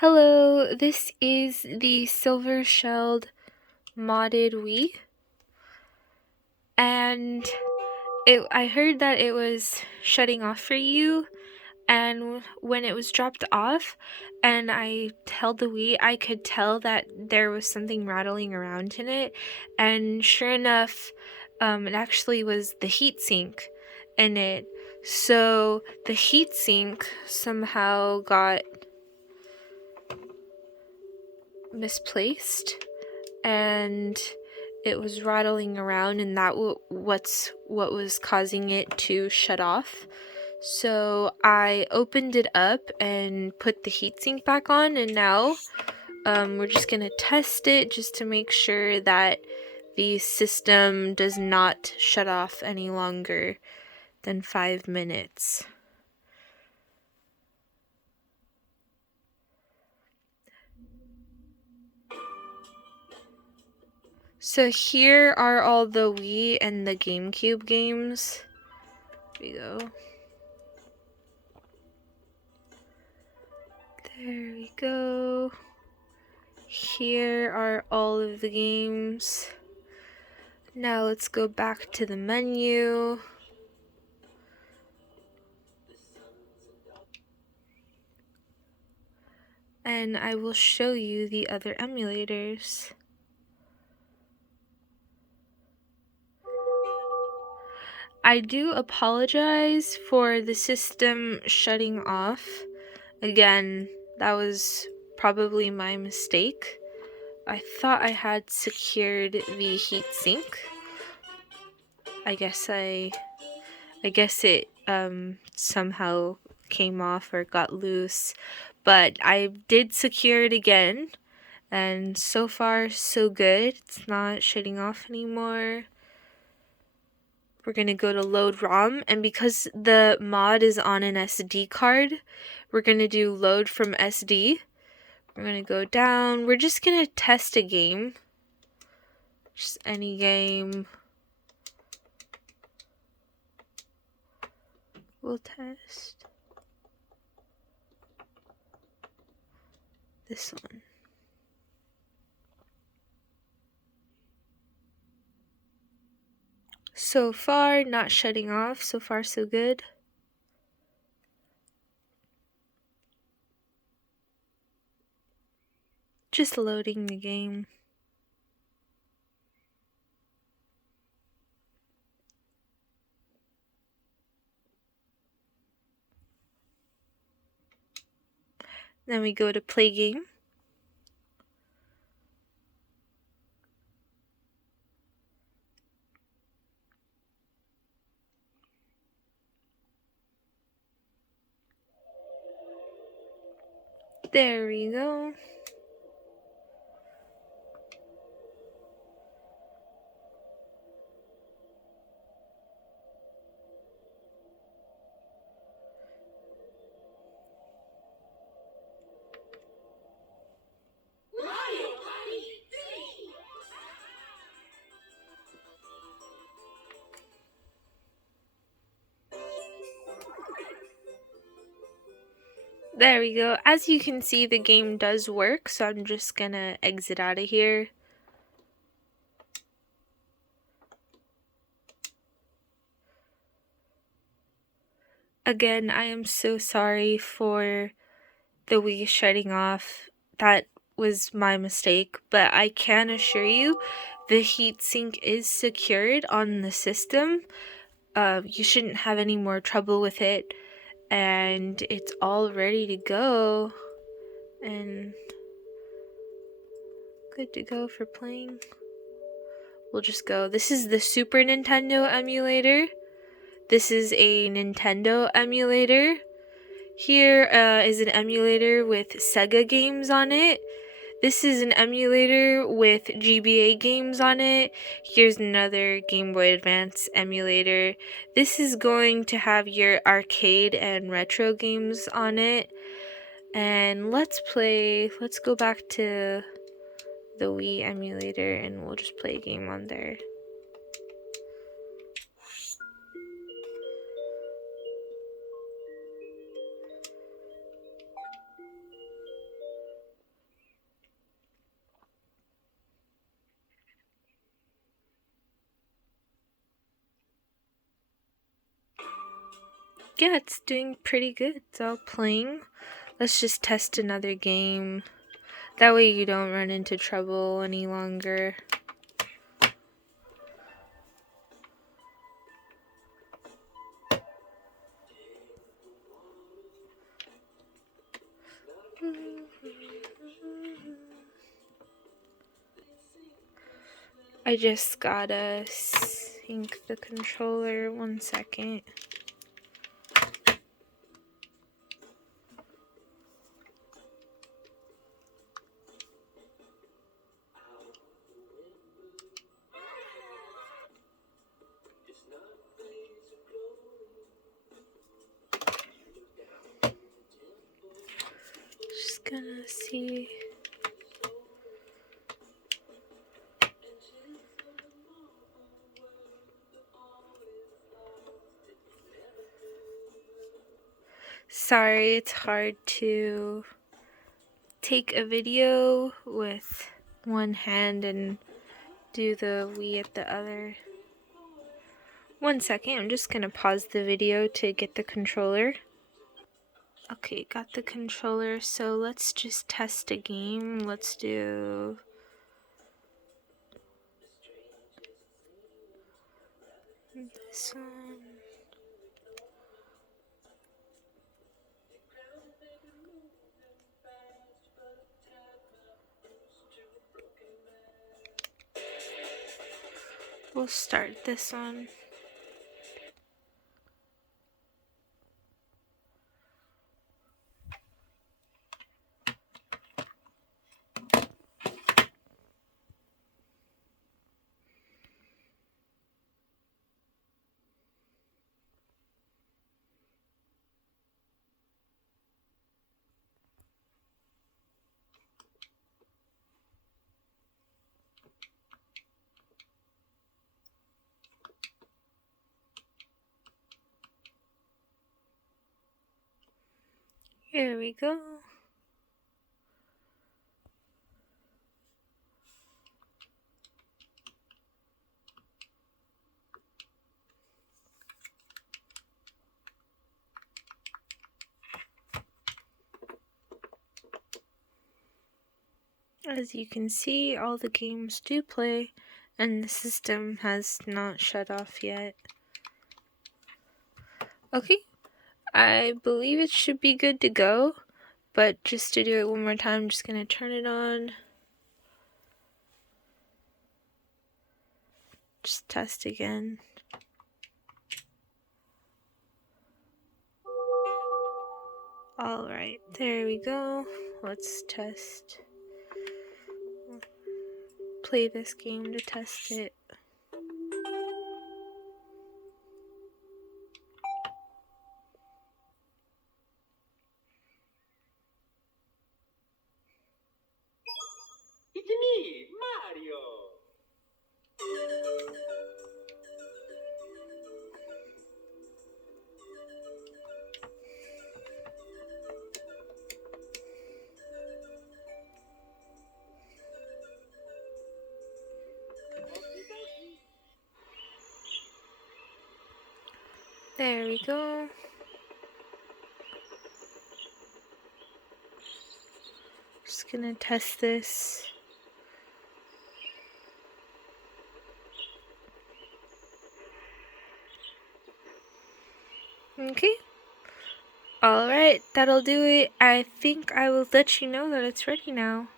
Hello, this is the silver shelled modded Wii, and I heard that it was shutting off for you, and when it was dropped off and I held the Wii, I could tell that there was something rattling around in it, and sure enough, it actually was the heatsink in it. So the heatsink somehow got misplaced and it was rattling around, and what was causing it to shut off. So I opened it up and put the heatsink back on, and now we're just gonna test it just to make sure that the system does not shut off any longer than 5 minutes. So here are all the Wii and the GameCube games. Here we go. There we go. Here are all of the games. Now let's go back to the menu. And I will show you the other emulators. I do apologize for the system shutting off. Again, that was probably my mistake. I thought I had secured the heatsink. I guess it somehow came off or got loose, but I did secure it again, and so far so good. It's not shutting off anymore. We're gonna go to load ROM, and because the mod is on an SD card, we're gonna do load from SD. We're gonna go down. We're just gonna test a game, just any game. We'll test this one. So far, not shutting off. So far, so good. Just loading the game. Then we go to play game. There we go. There we go. As you can see, the game does work, so I'm just gonna exit out of here. Again, I am so sorry for the Wii shutting off. That was my mistake, but I can assure you the heatsink is secured on the system. You shouldn't have any more trouble with it, and it's all ready to go and good to go for playing. We'll just go. This is the Super Nintendo emulator. This is a Nintendo emulator. Here is an emulator with Sega games on it. This is an emulator with GBA games on it. Here's another Game Boy Advance emulator. This is going to have your arcade and retro games on it. And let's go back to the Wii emulator and we'll just play a game on there. Yeah, it's doing pretty good. It's all playing. Let's just test another game. That way you don't run into trouble any longer. I just gotta sync the controller. 1 second. Just gonna see. Sorry, it's hard to take a video with one hand and do the Wii at the other. 1 second, I'm just gonna pause the video to get the controller. Okay, got the controller, so let's just test a game. Let's do... this one. We'll start this one. Here we go. As you can see, all the games do play, and the system has not shut off yet. Okay, I believe it should be good to go, but just to do it one more time, I'm just going to turn it on. Just test again. Alright, there we go. Let's test. Play this game to test it. It's me, Mario! There we go. Just gonna test this. Okay. Alright, that'll do it. I think I will let you know that it's ready now.